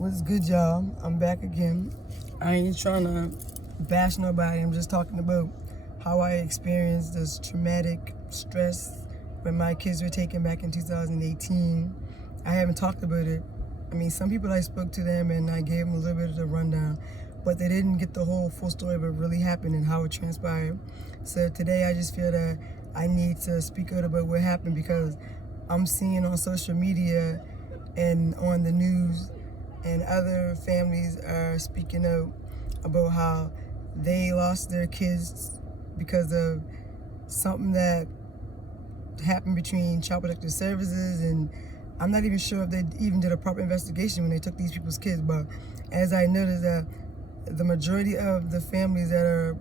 What's good, y'all? I'm back again. I ain't trying to bash nobody. I'm just talking about how I experienced this traumatic stress when my kids were taken back in 2018. I haven't talked about it. I mean, some people I spoke to them and I gave them a little bit of the rundown, but they didn't get the whole full story of what really happened and how it transpired. So today I just feel that I need to speak out about what happened because I'm seeing on social media and on the news and other families are speaking out about how they lost their kids because of something that happened between Child Protective Services, and I'm not even sure if they even did a proper investigation when they took these people's kids. But as I noticed, that the majority of the families that are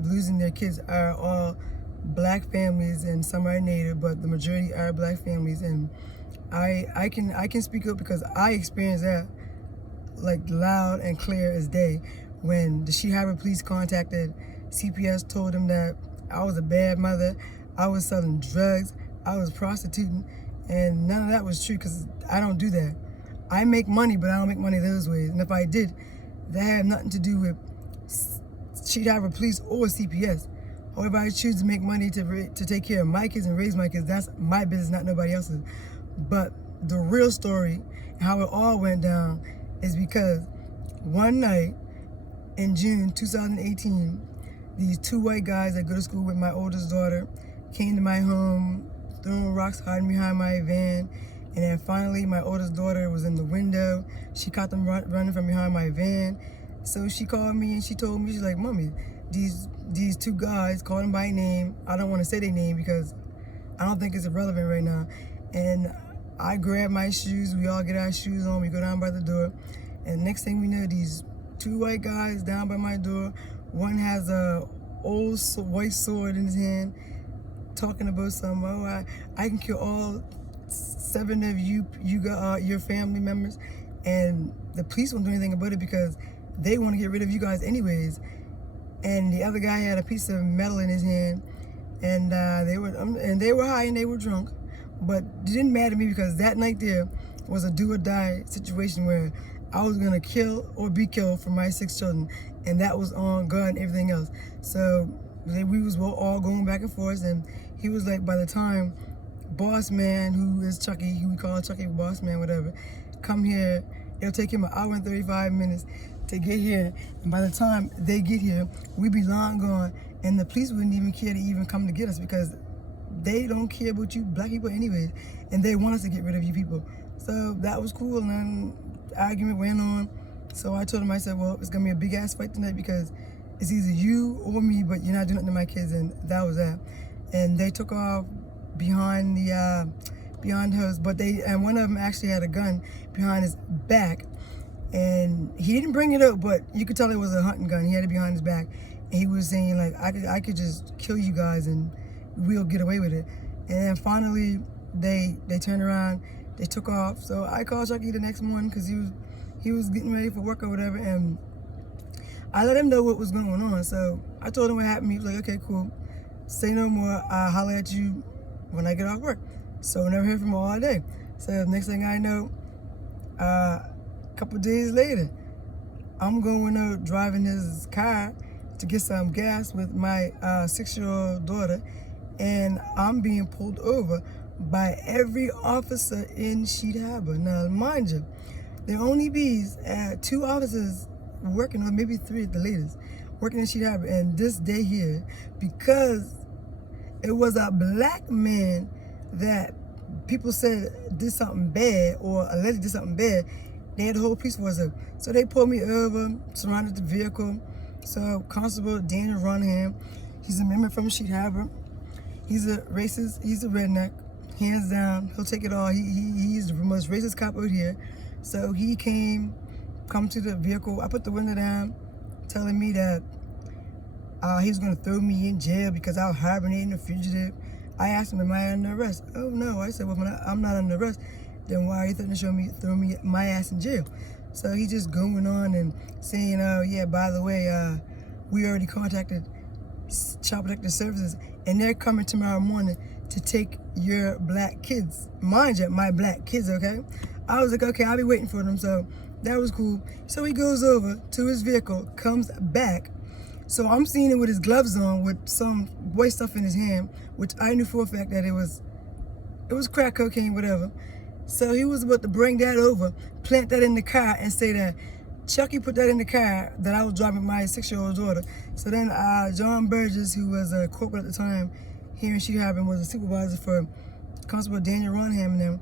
losing their kids are all black families, and some are Native, but the majority are black families. And I can speak up because I experienced that like loud and clear as day when the Sheet Harbor police contacted CPS, told them that I was a bad mother, I was selling drugs, I was prostituting, and none of that was true because I don't do that. I make money, but I don't make money those ways. And if I did, that had nothing to do with Sheet Harbor police or CPS. However, I choose to make money to take care of my kids and raise my kids. That's my business, not nobody else's. But the real story, how it all went down, is because one night in June 2018, these two white guys that go to school with my oldest daughter came to my home, throwing rocks, hiding behind my van. And then finally, my oldest daughter was in the window. She caught them running from behind my van. So she called me and she told me, she's like, "Mommy, these two guys," called them by name. I don't want to say their name because I don't think it's irrelevant right now. And I grab my shoes, we all get our shoes on, we go down by the door, and next thing we know, these two white guys down by my door. One has a old white sword in his hand, talking about something. "Oh, I can kill all 7 of you got your family members," and the police won't do anything about it because they want to get rid of you guys anyways. And the other guy had a piece of metal in his hand, and they were high and they were drunk. But it didn't matter to me because that night there was a do or die situation where I was gonna kill or be killed for my 6 children, and that was on God and everything else. So we was all going back and forth, and he was like, by the time Boss Man, who is Chucky, who we call Chucky Boss Man, whatever, come here, it'll take him 1 hour and 35 minutes to get here, and by the time they get here, we be long gone, and the police wouldn't even care to even come to get us because they don't care about you black people anyways, and they want us to get rid of you people. So that was cool, and then the argument went on. So I told him, I said, well, it's gonna be a big ass fight tonight because it's either you or me, but you're not doing nothing to my kids, and that was that. And they took off behind the house, but and one of them actually had a gun behind his back, and he didn't bring it up, but you could tell it was a hunting gun. He had it behind his back, and he was saying like, I could just kill you guys and we'll get away with it. And then finally they turned around, they took off. So I called Chucky the next morning because he was getting ready for work or whatever, and I let him know what was going on. So I told him what happened. He was like, okay, cool, say no more, I'll holler at you when I get off work. So I never heard from him all day. So next thing I know, a couple days later, I'm going out driving his car to get some gas with my 6-year-old daughter, and I'm being pulled over by every officer in Sheet Harbor. Now, mind you, there only be 2 officers working, or maybe 3 at the latest, working in Sheet Harbor. And this day here, because it was a black man that people said did something bad or allegedly did something bad, they had the whole police force up. So they pulled me over, surrounded the vehicle. So Constable Daniel Runham, he's a member from Sheet Harbor. He's a racist, he's a redneck, hands down, he'll take it all. He's the most racist cop out here. So he come to the vehicle. I put the window down, telling me that he was gonna throw me in jail because I was hibernating a fugitive. I asked him, am I under arrest? Oh no, I said, well, I'm not under arrest. Then why are you threatening to throw me my ass in jail? So he just going on and saying, oh yeah, by the way, we already contacted Child Protective Services, and they're coming tomorrow morning to take your black kids. Mind you, my black kids, okay? I was like, okay, I'll be waiting for them. So that was cool. So he goes over to his vehicle, comes back. So I'm seeing it with his gloves on, with some white stuff in his hand, which I knew for a fact that it was crack cocaine, whatever. So he was about to bring that over, plant that in the car, and say that Chucky put that in the car that I was driving my 6-year-old daughter. So then John Burgess, who was a corporal at the time here in Sheehaven, was a supervisor for Constable Daniel Ronham and them.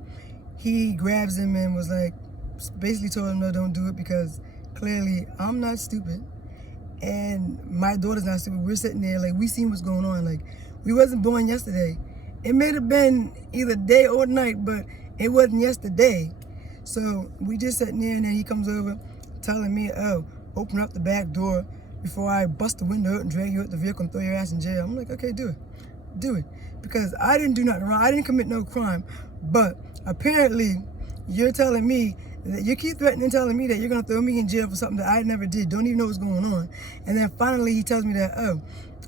He grabs him and was like, basically told him, no, don't do it, because clearly I'm not stupid and my daughter's not stupid. We're sitting there like, we seen what's going on. Like, we wasn't born yesterday. It may have been either day or night, but it wasn't yesterday. So we just sitting there, and then he comes over telling me, oh, open up the back door before I bust the window out and drag you out the vehicle and throw your ass in jail. I'm like, okay, do it. Do it. Because I didn't do nothing wrong. I didn't commit no crime. But apparently, you're telling me that you keep threatening, telling me that you're going to throw me in jail for something that I never did. Don't even know what's going on. And then finally, he tells me that, oh,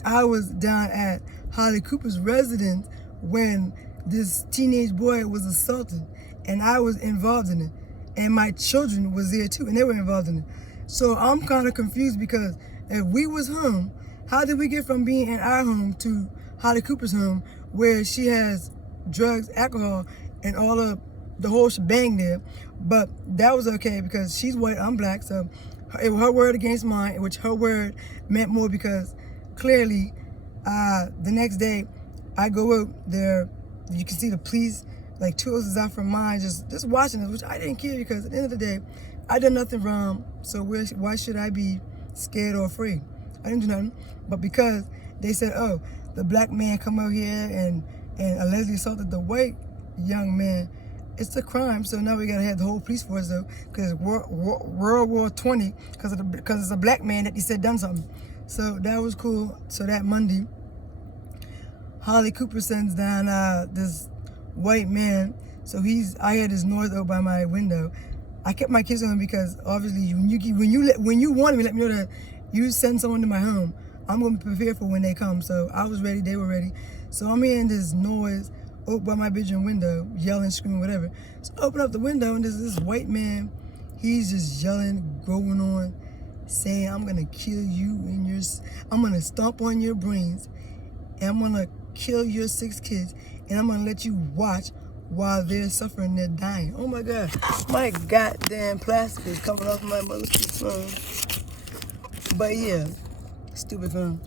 I was down at Holly Cooper's residence when this teenage boy was assaulted, and I was involved in it. And my children was there too, and they were involved in it. So I'm kind of confused, because if we was home, how did we get from being in our home to Holly Cooper's home, where she has drugs, alcohol, and all of the whole shebang there? But that was okay, because she's white, I'm black, so it was her word against mine, which her word meant more, because clearly the next day I go out there, you can see the police, like 2 houses out from mine, just watching us, which I didn't care, because at the end of the day, I did nothing wrong, so why should I be scared or afraid? I didn't do nothing. But because they said, oh, the black man come out here and allegedly assaulted the white young man, it's a crime. So now we gotta have the whole police force, though, because World War 20, because it's a black man that they said done something. So that was cool. So that Monday, Holly Cooper sends down this white man. So I heard his noise out by my window. I kept my kids on, because obviously when you want me, let me know that you send someone to my home. I'm gonna be prepared for when they come. So I was ready, they were ready. So I'm hearing this noise out by my bedroom window, yelling, screaming, whatever. So I open up the window, and there's this white man. He's just yelling, going on, saying, I'm gonna kill you I'm gonna stomp on your brains, and I'm gonna kill your 6 kids, and I'm gonna let you watch while they're suffering, they're dying. Oh my God, my goddamn plastic is coming off my motherfucking phone. But yeah, stupid phone.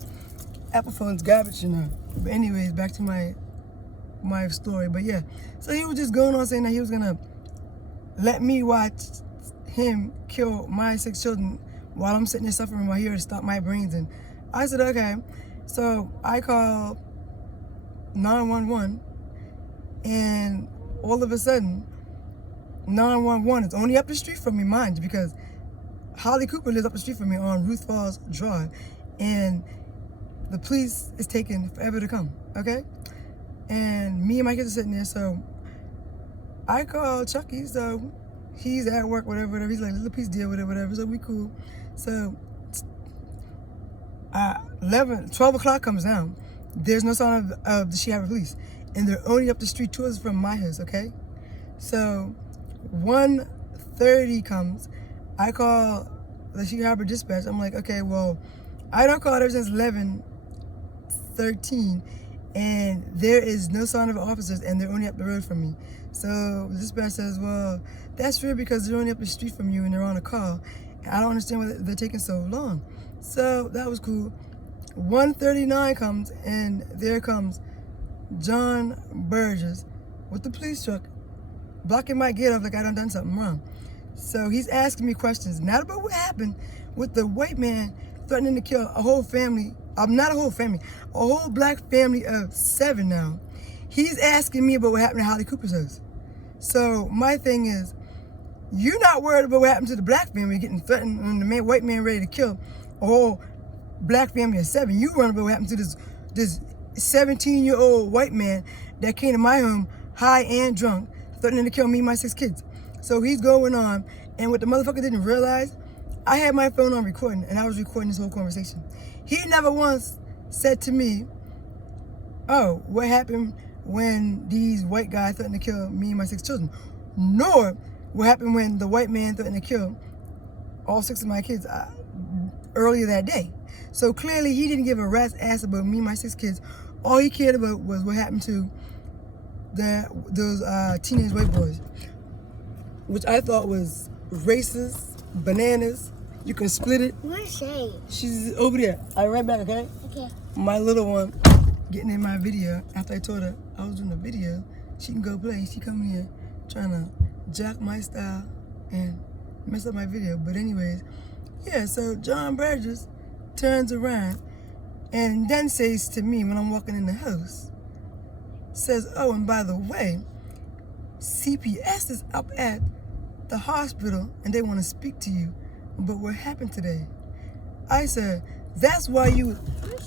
Apple phone's garbage, you know. But anyways, back to my story. But yeah, so he was just going on saying that he was gonna let me watch him kill my 6 children while I'm sitting there suffering, while he would stop my brains. And I said, okay. So I called 911, and all of a sudden, 911 is only up the street from me, mind you, because Holly Cooper lives up the street from me on Ruth Falls Drive, and the police is taking forever to come, okay? And me and my kids are sitting there, so I called Chucky, so he's at work, whatever. He's like, let the police deal with it, whatever, so we cool. So 12 o'clock comes down. There's no sign of the Sheehaven police, and they're only up the street 2 houses from my house, okay? So 1:30 comes. I call the Sheehaven dispatch. I'm like, okay, well, I don't call ever since 11:13, and there is no sign of officers, and they're only up the road from me. So the dispatch says, well, that's weird, because they're only up the street from you and they're on a call. I don't understand why they're taking so long. So that was cool. 1:39 comes, and there comes John Burgess with the police truck, blocking my gate off like I done something wrong. So he's asking me questions, not about what happened with the white man threatening to kill a whole family. Not a whole family, a whole black family of 7 now. He's asking me about what happened to Holly Cooper's house. So my thing is, you're not worried about what happened to the black family getting threatened and the white man ready to kill a whole black family of 7. You worried about what happened to this 17-year-old white man that came to my home high and drunk, threatening to kill me and my 6 kids. So he's going on, and what the motherfucker didn't realize, I had my phone on recording, and I was recording this whole conversation. He never once said to me, oh, what happened when these white guys threatened to kill me and my 6 children? Nor what happened when the white man threatened to kill all 6 of my kids earlier that day. So clearly he didn't give a rat's ass about me and my 6 kids. All he cared about was what happened to those teenage white boys, which I thought was racist, bananas. You can split it. Where's Shay? She's over there. I'll be right back, okay? Okay. My little one getting in my video. After I told her I was doing a video, she can go play. She come here trying to jack my style and mess up my video. But anyways, yeah, so John Burgess turns around and then says to me when I'm walking in the house, says, oh, and by the way, CPS is up at the hospital and they want to speak to you about what happened today. I said, that's why you...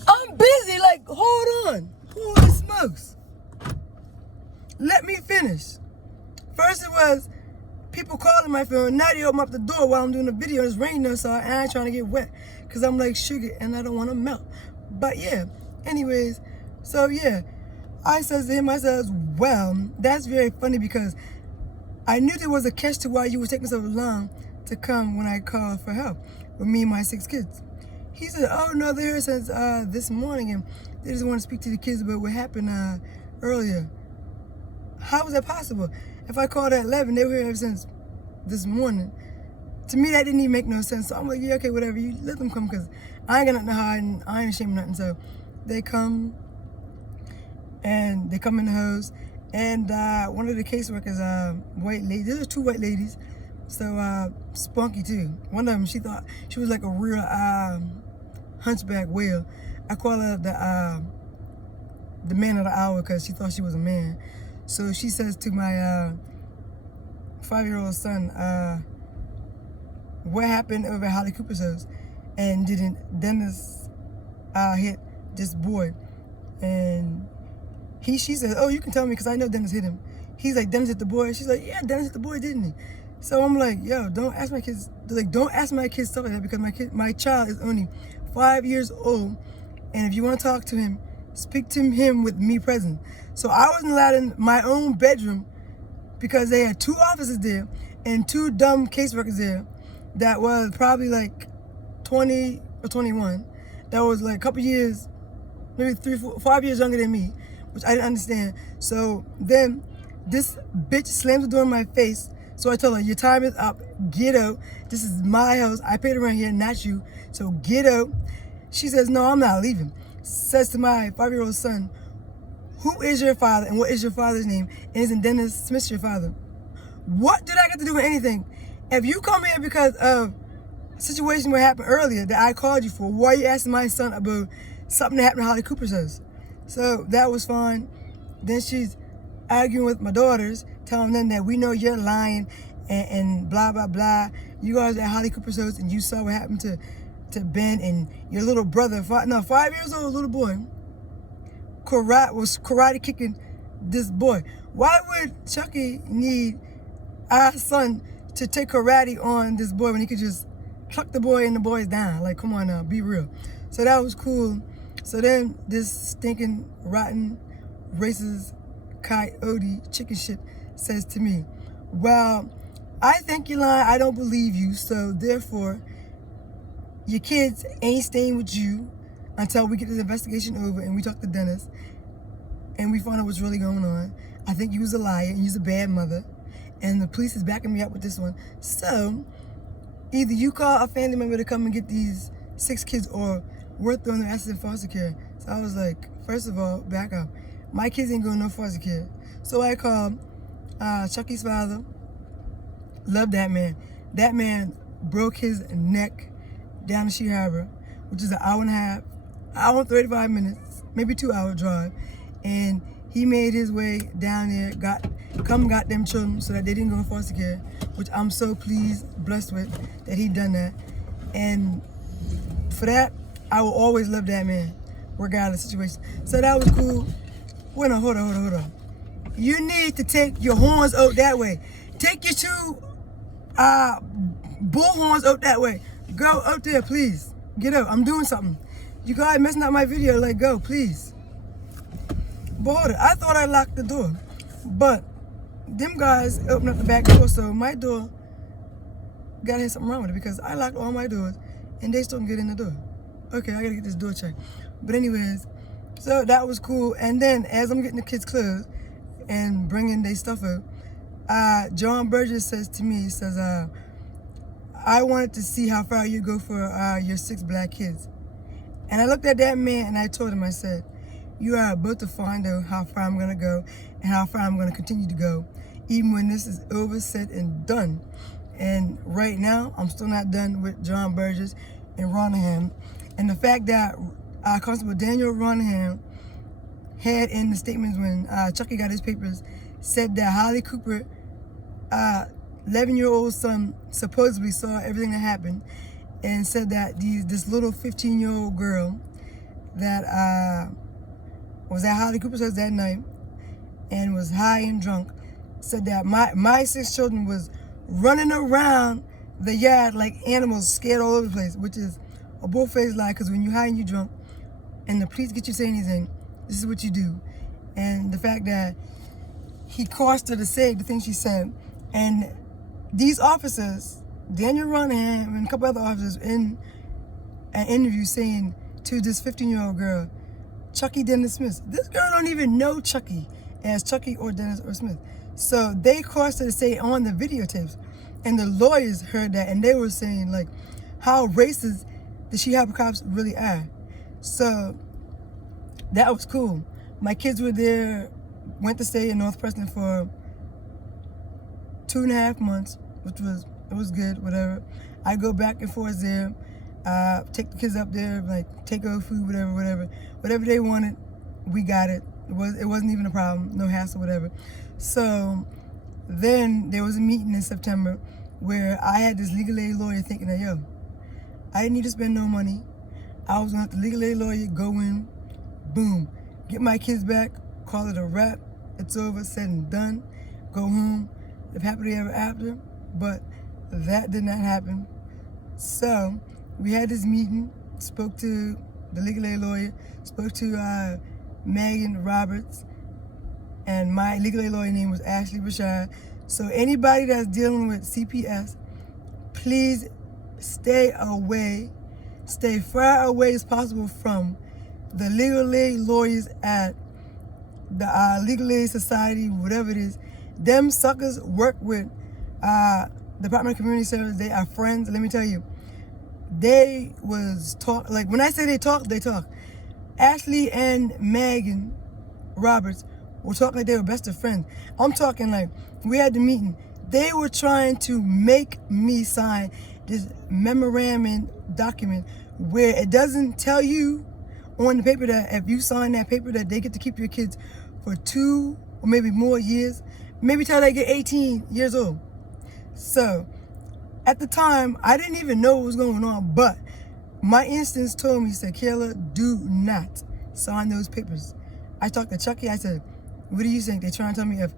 I'm busy, like, hold on. Holy smokes. Let me finish. First it was people calling my phone. Now they open up the door while I'm doing the video. It's raining outside and I ain't trying to get wet because I'm like sugar and I don't want to melt. But yeah, anyways, so yeah, I says to him, I says, well, that's very funny because I knew there was a catch to why you were taking so long to come when I called for help with me and my 6 kids. He said, oh no, they're here since this morning and they just want to speak to the kids about what happened earlier. How was that possible? If I called at 11, they were here since this morning. To me, that didn't even make no sense. So I'm like, yeah, okay, whatever. You let them come because I ain't got nothing to hide and I ain't ashamed of nothing. So they come and they come in the house. And one of the caseworkers, white lady, there was 2 white ladies. So spunky too. One of them, she thought she was like a real hunchback whale. I call her the man of the hour because she thought she was a man. So she says to my 5-year-old son, what happened over at Holly Cooper's house? And didn't Dennis hit this boy? And she says, oh, you can tell me because I know Dennis hit him. He's like, Dennis hit the boy? She's like, yeah, Dennis hit the boy, didn't he? So I'm like, yo, don't ask my kids, like, don't ask my kids stuff like that because my child is only 5 years old. And if you want to talk to him, speak to him with me present. So I wasn't allowed in my own bedroom because they had 2 officers there and 2 dumb caseworkers there that was probably like 20 or 21. That was like a couple years, maybe 3, 4, 5 years younger than me, which I didn't understand. So then this bitch slams the door in my face. So I told her, your time is up, get out. This is my house, I paid around here, not you. So get out. She says, no, I'm not leaving. Says to my 5-year-old son, who is your father and what is your father's name? And isn't Dennis Smith your father? What did I get to do with anything? If you come here because of a situation that happened earlier that I called you for, why are you asking my son about something that happened at Holly Cooper's house? So that was fine. Then she's arguing with my daughters, telling them that we know you're lying and blah, blah, blah. You guys at Holly Cooper's house and you saw what happened to Ben and your little brother, 5 years old little boy, was karate kicking this boy. Why would Chucky need our son to take karate on this boy when he could just pluck the boy and the boy's down? Like, come on now, be real. So that was cool. So then this stinking, rotten, racist, coyote chicken shit says to me, well, I think you're lying. I don't believe you. So therefore, your kids ain't staying with you until we get this investigation over and we talk to Dennis and we find out what's really going on. I think you was a liar and you was a bad mother. And the police is backing me up with this one. So either you call a family member to come and get these 6 kids or we're throwing their asses in foster care. So I was like, first of all, back up. My kids ain't going no foster care. So I called Chucky's father. Love that man. That man broke his neck down to She Harbor, which is an hour and a half, hour and 35 minutes, maybe 2-hour drive. And he made his way down there, got them children so that they didn't go in foster care, which I'm so pleased, blessed with, that he done that. And for that, I will always love that man, regardless of the situation. So that was cool. Wait, no, hold on. You need to take your horns out that way. Take your 2 bull horns out that way. Go out there, please. Get out. I'm doing something. You guys messing up my video. Like, go, please. But hold it. I thought I locked the door. But them guys opened up the back door, so my door gotta have something wrong with it because I locked all my doors and they still can get in the door. Okay, I gotta get this door checked. But anyways, so that was cool. And then as I'm getting the kids' clothes and bringing their stuff up, John Burgess says to me, he says, I wanted to see how far you go for your 6 black kids. And I looked at that man and I told him, I said, you are about to find out how far I'm gonna go and how far I'm gonna continue to go, even when this is over, said, and done. And right now, I'm still not done with John Burgess and Ronaham. And the fact that Constable Daniel Ronaham had in the statements when Chucky got his papers, said that Holly Cooper, 11-year-old son, supposedly saw everything that happened, and said that this little 15-year-old girl that was at Holly Cooper's house that night and was high and drunk, said that my 6 children was running around the yard like animals, scared all over the place, which is a bull-faced lie, because when you're high and you're drunk and the police get you saying anything, this is what you do. And the fact that he caused her to say the things she said. And these officers, Daniel Ronaham and a couple other officers, in an interview saying to this 15-year-old girl, Chucky Dennis Smith. This girl don't even know Chucky as Chucky or Dennis or Smith. So they caused her to say on the videotapes. And the lawyers heard that and they were saying, like, how racist the Chicago cops really are. So that was cool. My kids were there, went to stay in North Preston for 2.5 months, which was good, whatever. I go back and forth there, take the kids up there, like take over food, whatever they wanted, we got it. It wasn't even a problem, no hassle, whatever. So then there was a meeting in September where I had this legal aid lawyer thinking that, yo, I didn't need to spend no money. I was gonna have the legal aid lawyer go in, boom, get my kids back, call it a wrap, it's over, said and done, go home, live happily ever after. But that did not happen. So we had this meeting, spoke to the legal aid lawyer, spoke to Megan Roberts, and my legal aid lawyer name was Ashley Rashad. So anybody that's dealing with CPS, please stay far away as possible from the legal aid lawyers at the Legal Aid Society, whatever it is. Them suckers work with Department of Community Service. They are friends. Let me tell you, they was talk, like when I say they talk, they talk. Ashley and Megan Roberts were talking like they were best of friends. I'm talking like we had the meeting. They were trying to make me sign this memorandum document where it doesn't tell you on the paper that if you sign that paper that they get to keep your kids for 2 or maybe more years, maybe till they get 18 years old. So at the time, I didn't even know what was going on, but my instincts told me, said, Kayla, do not sign those papers. I talked to Chucky, I said, what do you think? They're trying to tell me if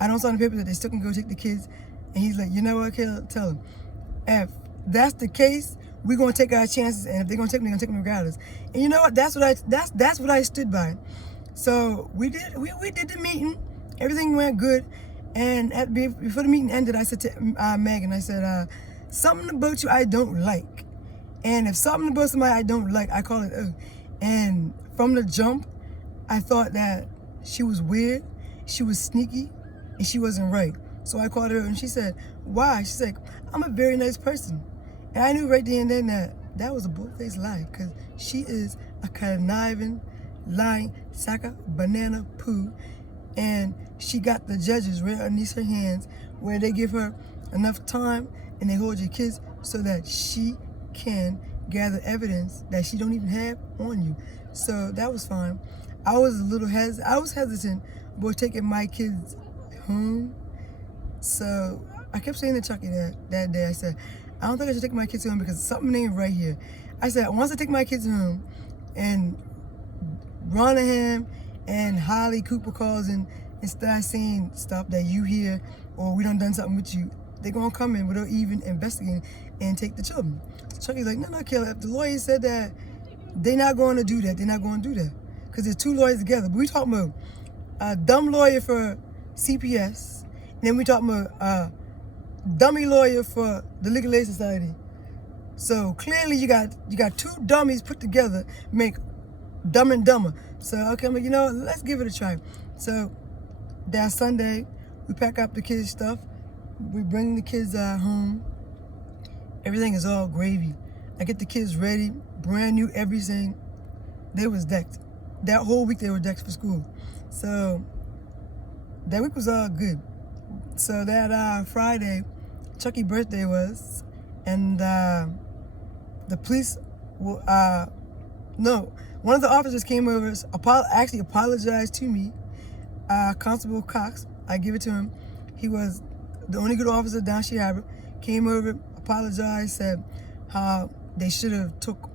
I don't sign the paper that they still can go take the kids. And he's like, you know what, Kayla, tell them. If that's the case, we're gonna take our chances, and if they're gonna take them, they're gonna take them regardless. And you know what? That's what I stood by. So we did the meeting. Everything went good. And before the meeting ended, I said to Megan, I said, something about you I don't like. And if something about somebody I don't like, I call it out. And from the jump, I thought that she was weird, she was sneaky, and she wasn't right. So I called her and she said, why? She's like, I'm a very nice person. And I knew right there and then that was a bull-faced lie, because she is a conniving, lying sack of banana poo. And she got the judges right underneath her hands where they give her enough time and they hold your kids so that she can gather evidence that she don't even have on you. So that was fine. I was hesitant about taking my kids home. So I kept saying to Chucky that day, I said, I don't think I should take my kids home because something ain't right here. I said, once I take my kids home and Ronaham and Holly Cooper calls and start saying stuff that you hear or we done something with you, they're gonna come in without even investigating and take the children. So Chucky's like, no, Kayla, if the lawyer said that, they're not going to do that. They're not going to do that. Because there's 2 lawyers together. But we talking about a dumb lawyer for CPS, and then we talking about dummy lawyer for the Legal Aid Society. So clearly you got two dummies put together, make Dumb and Dumber. So okay, I'm like, let's give it a try. So that Sunday, we pack up the kids' stuff. We bring the kids home. Everything is all gravy. I get the kids ready, brand new everything. They was decked. That whole week they were decked for school. So that week was all good. So that Friday, Chucky's birthday was, and the police, one of the officers came over, actually apologized to me, Constable Cox. I give it to him. He was the only good officer down Harbor. Came over, apologized, said how they should have took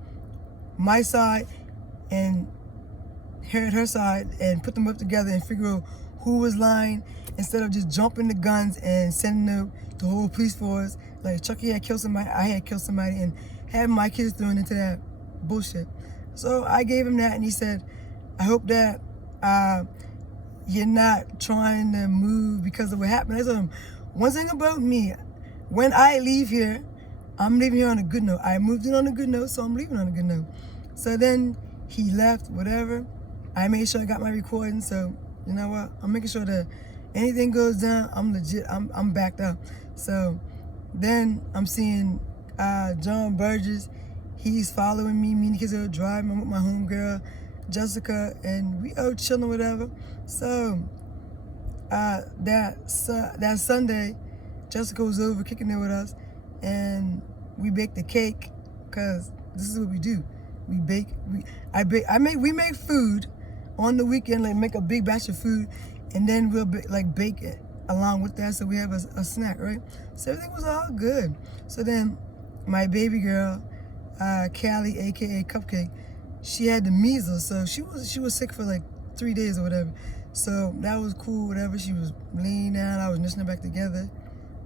my side and heard her side and put them up together and figure out who was lying instead of just jumping the guns and sending the whole police force. Like Chucky had killed somebody, I had killed somebody, and had my kids thrown into that bullshit. So I gave him that, and he said, I hope that you're not trying to move because of what happened. I told him, one thing about me, when I leave here, I'm leaving here on a good note. I moved in on a good note, so I'm leaving on a good note. So then he left, whatever. I made sure I got my recording, so you know what? I'm making sure that anything goes down, I'm legit, I'm backed up. So then I'm seeing John Burgess. He's following me. Me and the kids are driving. I'm with my homegirl, Jessica, and we out chilling, whatever. So that Sunday, Jessica was over kicking it with us, and we baked the cake, cause this is what we do. We bake. We make food on the weekend, like make a big batch of food, and then we'll bake it along with that, so we have a snack, right? So everything was all good. So then my baby girl, Callie, aka Cupcake, she had the measles, so she was sick for like 3 days or whatever. So that was cool, whatever. She was laying down, I was nursing her back together,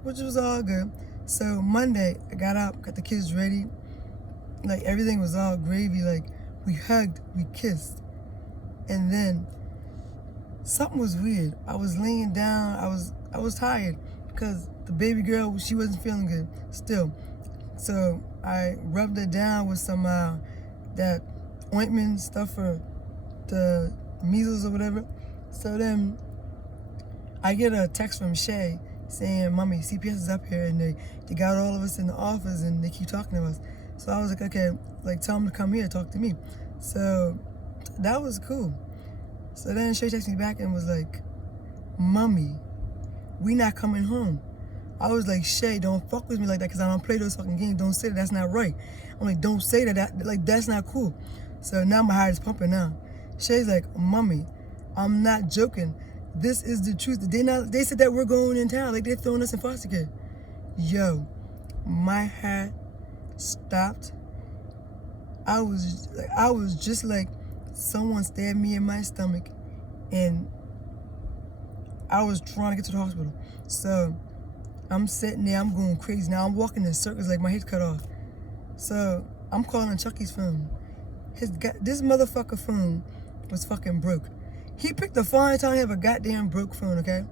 which was all good. So Monday, I got up, got the kids ready, like everything was all gravy, like we hugged, we kissed, and then something was weird. I was laying down, I was tired because the baby girl, she wasn't feeling good still. So I rubbed her down with some that ointment stuff for the measles or whatever. So then I get a text from Shay saying, Mommy, CPS is up here and they got all of us in the office and they keep talking to us. So I was like, okay, like tell them to come here, talk to me. So that was cool. So then Shay texted me back and was like, Mommy, we not coming home. I was like, Shay, don't fuck with me like that because I don't play those fucking games. Don't say that, that's not right. I'm like, don't say that, that's not cool. So now my heart is pumping now. Shay's like, Mommy, I'm not joking. This is the truth. They said that we're going in town, like they're throwing us in foster care. Yo, my heart stopped. I was just like someone stabbed me in my stomach and I was trying to get to the hospital. So I'm sitting there, I'm going crazy. Now I'm walking in circles like my head's cut off. So I'm calling Chucky's phone. This motherfucker phone was fucking broke. He picked the phone and told me to have a goddamn broke phone, okay?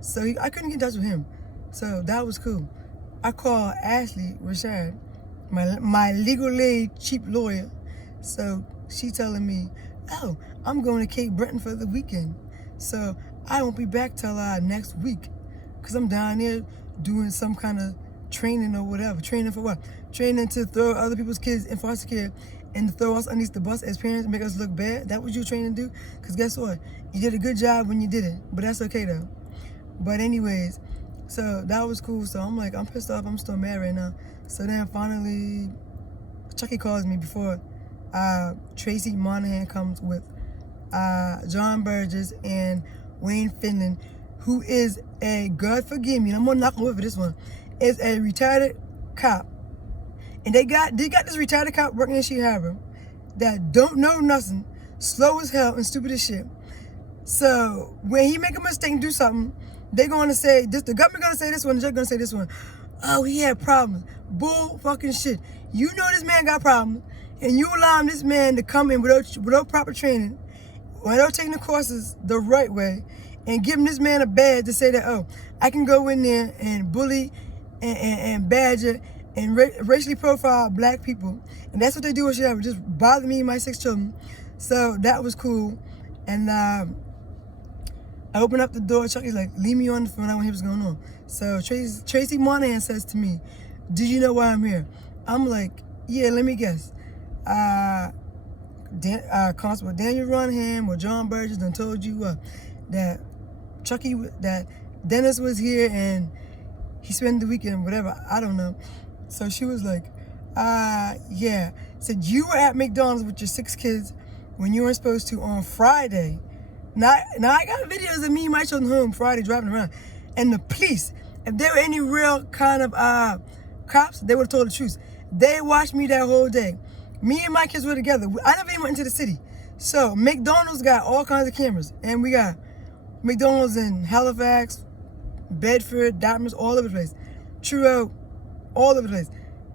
So I couldn't get in touch with him. So that was cool. I called Ashley Richard, my legal aid cheap lawyer. So she telling me, oh, I'm going to Cape Breton for the weekend. So I won't be back till next week. Because I'm down there doing some kind of training or whatever. Training for what? Training to throw other people's kids in foster care and to throw us underneath the bus as parents and make us look bad. That what you training to do? Because guess what? You did a good job when you did it. But that's okay though. But anyways, so that was cool. So I'm like, I'm pissed off. I'm still mad right now. So then finally, Chucky calls me before Tracy Monahan comes with John Burgess and Wayne Finland, who is a, God forgive me, and I'm gonna knock on wood for this one, is a retired cop. And they got this retired cop working in Harbor that don't know nothing, slow as hell and stupid as shit. So when he make a mistake and do something, they gonna say this, the government gonna say this one, the judge gonna say this one. Oh, he had problems. Bull fucking shit. You know this man got problems, and you allowing this man to come in without proper training, without taking the courses the right way, and giving this man a badge to say that, oh, I can go in there and bully and badger and racially profile black people. And that's what they do with shit. Just bother me and my 6 children. So that was cool. And I opened up the door. Chucky's like, leave me on the phone. I want to hear what's going on. So Tracy Monahan says to me, do you know why I'm here? I'm like, yeah, let me guess. Constable Daniel Runham or John Burgess done told you that that Dennis was here and he spent the weekend, whatever, I don't know. So she was like, yeah. Said you were at McDonald's with your 6 kids when you weren't supposed to on Friday. Now I got videos of me and my children home Friday driving around. And the police, if there were any real kind of cops, they would have told the truth. They watched me that whole day. Me and my kids were together. I never even went into the city. So McDonald's got all kinds of cameras. And we got McDonald's in Halifax, Bedford, Dartmouth, all over the place. Truro, all over the place.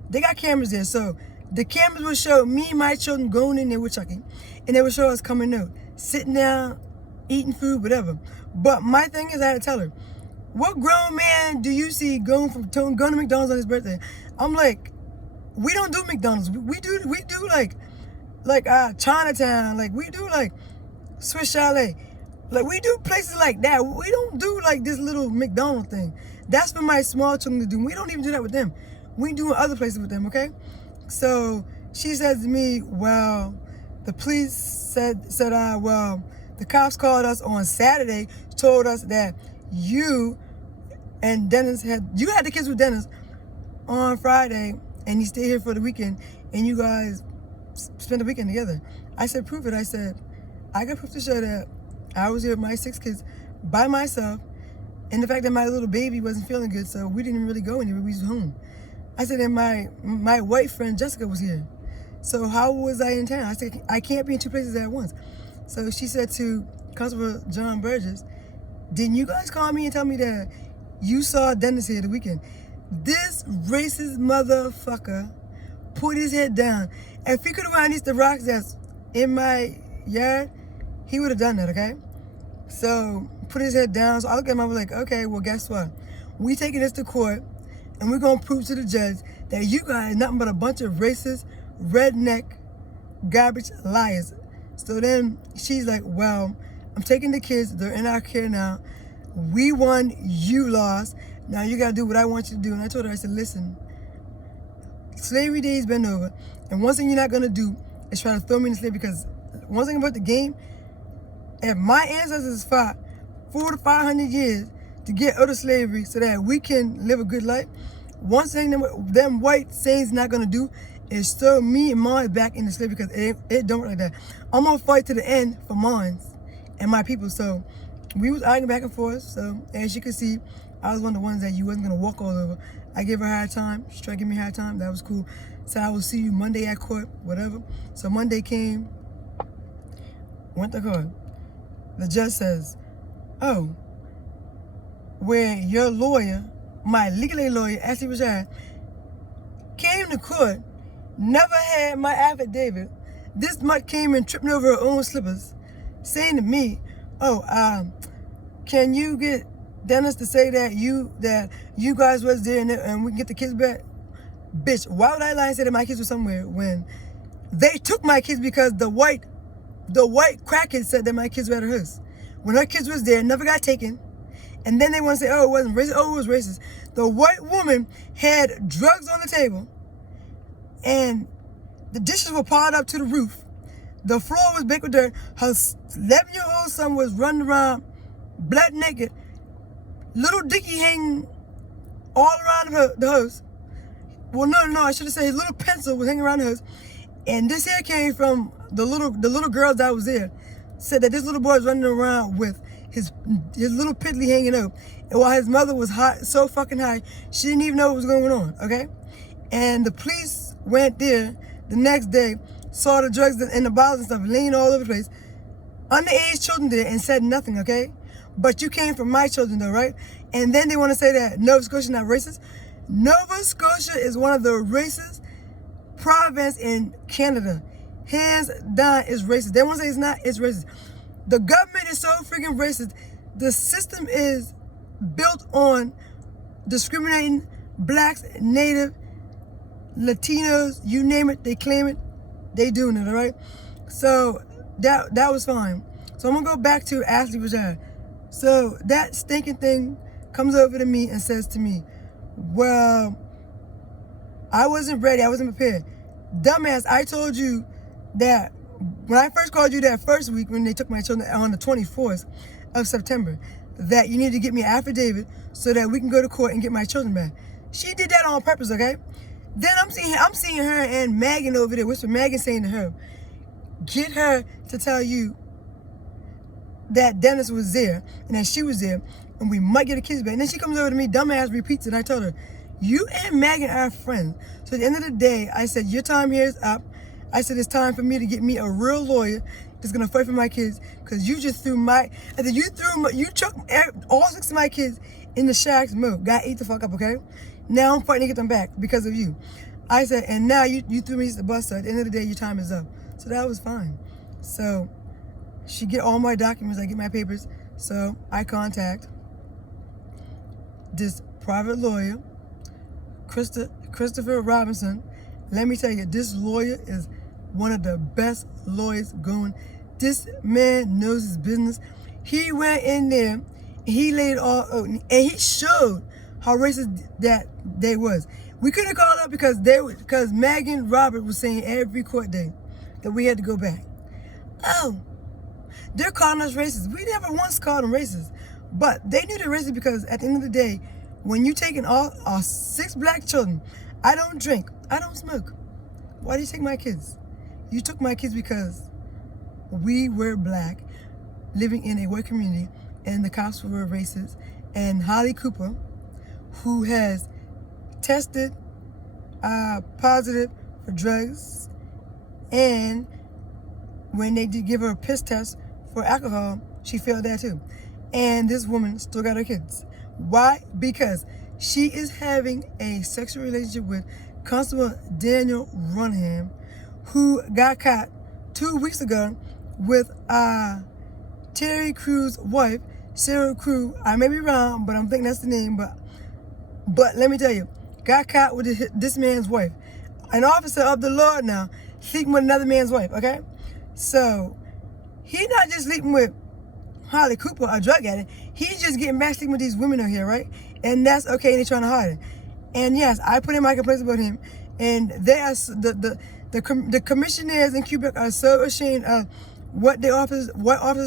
They got cameras there. So the cameras would show me and my children going in there with Chucky. And they would show us coming out, sitting down, eating food, whatever. But my thing is, I had to tell her, what grown man do you see going to McDonald's on his birthday? I'm like, we don't do McDonald's. We do like Chinatown. Like we do like Swiss Chalet. Like we do places like that. We don't do like this little McDonald's thing. That's for my small children to do. We don't even do that with them. We do other places with them, okay? So she says to me, well, the police said, well, the cops called us on Saturday, told us that you and Dennis had the kids with Dennis on Friday, and he stayed here for the weekend, and you guys spent the weekend together. I said, prove it. I said, I got proof to show that I was here with my 6 kids by myself, and the fact that my little baby wasn't feeling good, so we didn't really go anywhere. We was home. I said, and my white friend Jessica was here. So how was I in town? I said, I can't be in 2 places at once. So she said to Constable John Burgess, didn't you guys call me and tell me that you saw Dennis here the weekend? This racist motherfucker put his head down. If he could have run the rocks that's in my yard, he would have done that, okay? So put his head down. So I looked at him, I was like, okay, well, guess what? We taking this to court, and we're going to prove to the judge that you guys are nothing but a bunch of racist, redneck, garbage liars. So then she's like, well, I'm taking the kids. They're in our care now. We won, you lost. Now you got to do what I want you to do. And I told her, I said, listen, slavery days been over. And one thing you're not going to do is try to throw me in slavery, because one thing about the game, if my ancestors fought 400 to 500 years to get out of slavery so that we can live a good life, one thing them white saints not going to do is throw me and mine back into slavery, because it don't work like that. I'm going to fight to the end for mine and my people. So we was arguing back and forth. So as you can see, I was one of the ones that you wasn't going to walk all over. I gave her a hard time. She tried to give me a hard time. That was cool. Said I will see you Monday at court, whatever. So Monday came, went to court. The judge says, oh, where your lawyer, my legal aid lawyer, Ashley Rashad, came to court, never had my affidavit, this much came and tripping over her own slippers, saying to me, oh, can you get Dennis to say that you guys was there and we can get the kids back? Bitch, why would I lie and say that my kids were somewhere when they took my kids because the white crackhead said that my kids were at her house. When her kids was there, never got taken. And then they want to say, oh, it wasn't racist. Oh, it was racist. The white woman had drugs on the table, and the dishes were piled up to the roof. The floor was baked with dirt. Her 11-year-old son was running around black naked, little Dickie hanging all around the house. Well, no, I should have said his little pencil was hanging around the house. And this here came from the little girls that was there. Said that this little boy was running around with his little piddly hanging up. And while his mother was high, so fucking high, she didn't even know what was going on, okay? And the police went there the next day, saw the drugs and the bottles and stuff laying all over the place. Underage children there and said nothing, okay? But you came from my children though, right? And then they want to say that Nova Scotia is not racist. Nova Scotia is one of the racist province in Canada. Hands down, is racist. They won't say it's not, it's racist. The government is so freaking racist The system is built on discriminating blacks, Native, Latinos, you name it, they claim it, they doing it, all right? So that was fine. So I'm gonna go back to Ashley Rajah. So that stinking thing comes over to me and says to me, well, I wasn't ready, I wasn't prepared. Dumbass, I told you that when I first called you that first week when they took my children on the 24th of September, that you need to get me an affidavit so that we can go to court and get my children back. She did that on purpose, okay? Then I'm seeing her and Megan over there. What's Megan saying to her? Get her to tell you that Dennis was there and that she was there and we might get the kids back. And then she comes over to me, dumbass repeats it. I told her, you and Megan are friends. So at the end of the day, I said, your time here is up. I said, it's time for me to get me a real lawyer that's gonna fight for my kids, because you just you chucked all 6 of my kids in the shacks mode. Got ate the fuck up, okay? Now I'm fighting to get them back because of you. I said, and now you threw me to the bus, so at the end of the day, your time is up. So that was fine. So she get all my documents, I get my papers. So I contact this private lawyer, Christopher Robinson. Let me tell you, this lawyer is one of the best lawyers going. This man knows his business. He went in there, he laid all out, and he showed how racist that they was. We couldn't call up because Megan Robert was saying every court day that we had to go back. Oh, they're calling us racist. We never once called them racist, but they knew they're racist because at the end of the day, when you taking all our 6 black children, I don't drink, I don't smoke. Why do you take my kids? You took my kids because we were black, living in a white community, and the cops were racist. And Holly Cooper, who has tested positive for drugs, and when they did give her a piss test for alcohol, she failed that too. And this woman still got her kids. Why? Because she is having a sexual relationship with Constable Daniel Runham, who got caught 2 weeks ago with Terry Crew's wife, Sarah Crew. I may be wrong, but I'm thinking that's the name. But let me tell you, got caught with this man's wife. An officer of the law now, sleeping with another man's wife, okay? So, he's not just sleeping with Holly Cooper, a drug addict. He's just getting back sleeping with these women out here, right? And that's okay, and they're trying to hide it. And yes, I put in my complaints about him, and they are the commissioners in Quebec are so ashamed of what officers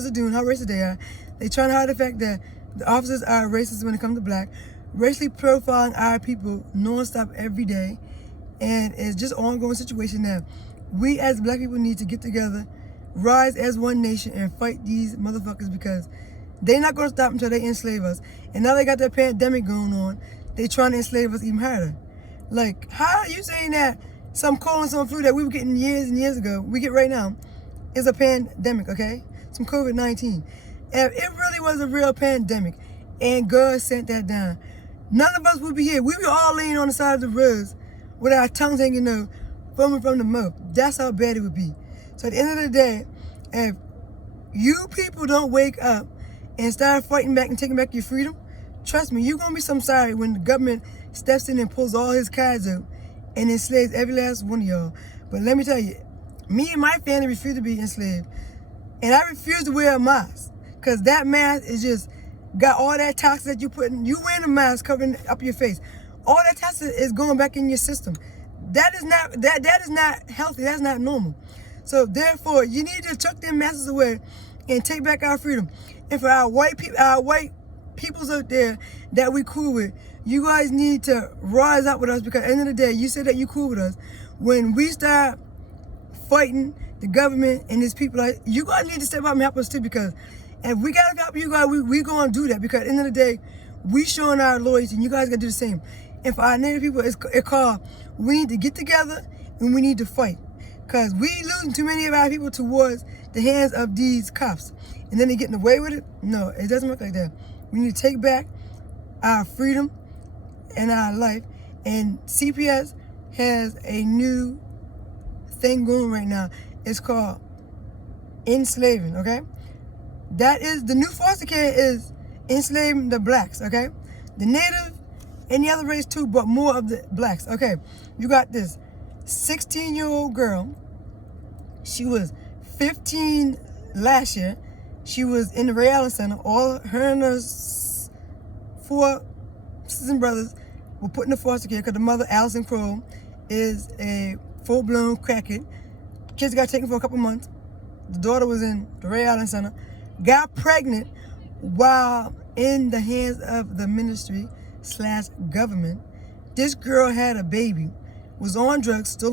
are doing, how racist they are. They trying to hide the fact that the officers are racist when it comes to black, racially profiling our people nonstop every day, and it's just an ongoing situation now. We as black people need to get together, rise as one nation, and fight these motherfuckers, because they're not going to stop until they enslave us. And now they got that pandemic going on. They trying to enslave us even harder. Like, how are you saying that some cold and some flu that we were getting years and years ago, we get right now, is a pandemic, okay? Some COVID-19. If it really was a real pandemic and God sent that down, none of us would be here. We were all laying on the side of the roads with our tongues hanging out, foaming from the mouth. That's how bad it would be. So at the end of the day, if you people don't wake up and start fighting back and taking back your freedom, trust me, you're going to be some sorry when the government steps in and pulls all his cards out and enslaves every last one of y'all. But let me tell you, me and my family refuse to be enslaved. And I refuse to wear a mask, because that mask is just got all that toxin that you put in. You wearing a mask covering up your face. All that toxin is going back in your system. That is not healthy. That's not normal. So therefore, you need to chuck them masks away and take back our freedom. And for our white peoples out there that we cool with, you guys need to rise up with us, because at the end of the day, you said that you cool with us. When we start fighting the government and these people, you guys need to step up and help us too, because if we gotta help you guys, we gonna do that, because at the end of the day, we showing our loyalty, and you guys gotta do the same. And for our Native people, it's called, we need to get together and we need to fight, because we losing too many of our people towards the hands of these cops, and then they getting away with it. No, it doesn't work like that. We need to take back our freedom and our life. And CPS has a new thing going right now. It's called enslaving, okay? That is, the new foster care is enslaving the blacks, okay? The native, any other race too, but more of the blacks, okay? You got this 16-year-old girl. She was 15 last year. She was in the Ray Allen Center. All her and her 4 sisters and brothers were put in the foster care because the mother, Allison Crow, is a full-blown crackhead. Kids got taken for a couple months. The daughter was in the Ray Allen Center. Got pregnant while in the hands of the ministry / government. This girl had a baby, was on drugs, still